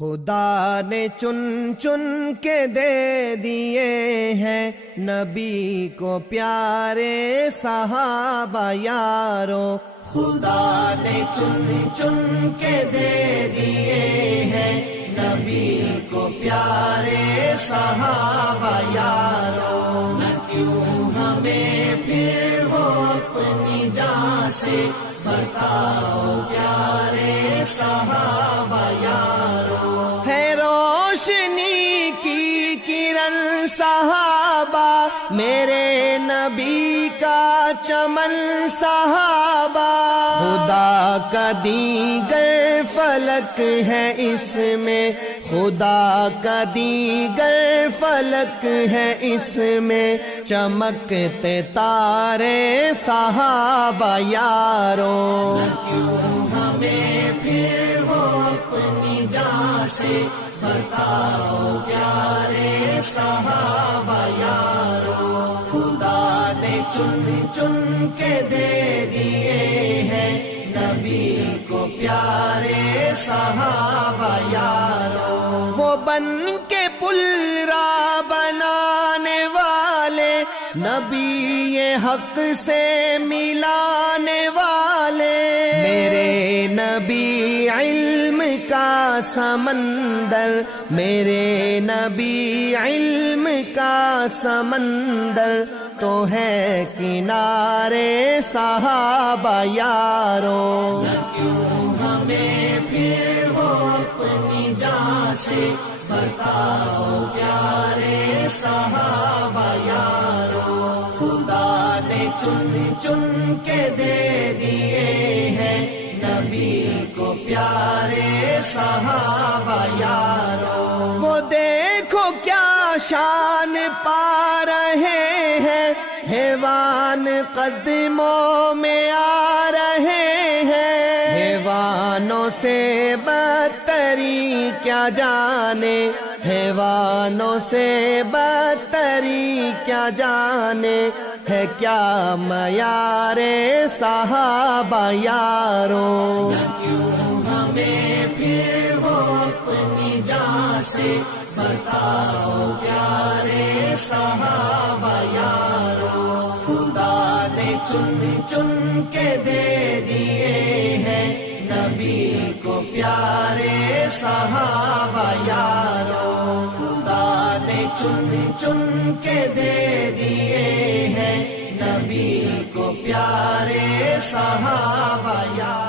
خدا نے چن چن کے دے دیے ہیں نبی کو پیارے صحابہ یارو، خدا نے چن چن کے دے دیے ہیں نبی کو پیارے صحابہ یارو، نہ کیوں ہمیں پھر ہو اپنی جان سے بتاؤ پیارے صحابہ یارو، ہے روشنی کی کرن صحابہ میرے نبی کا چمن صحابہ، خدا کا دیگر فلک ہے اس میں، خدا کا دیگر فلک ہے اس میں، چمکتے تارے صحابہ یارو، نہ کیوں ہمیں پھر ہو اپنی جان سے بتاؤ پیارے صحابہ یارو، خدا نے چن چن کے دے دیے ہیں نبی کو پیارے صحابہ یارو، وہ بن کے پل را بنانے والے نبی حق سے ملانے والے، میرے نبی علم کا سمندر، میرے نبی علم کا سمندر تو ہے کنارے صحابہ یارو، نہ کیوں ہمیں پھر ہو اپنی جان سے بتاؤ پیارے صحابہ یارو، خدا نے چن چن کے دے دیے ہیں نبی کو پیارے صحابہ یارو، وہ دیکھو کیا شان پا رہے ہیں، حیوان قدموں میں آ رہے ہیں، حیوانوں سے بدتری کیا جانے، حیوانوں سے بدتری کیا جانے، ہے کیا معیار صحابہ یارو، نہ کیوں ہمیں پھر ہو اپنی جان سے بتاؤ پیارے صحابہ یارو، خدا نے چن چن کے دے دیے ہیں نبی کو پیارے صحابہ یارو، خدا نے چن چن کے دے دیے ہیں نبی کو پیارے صحابہ یارو۔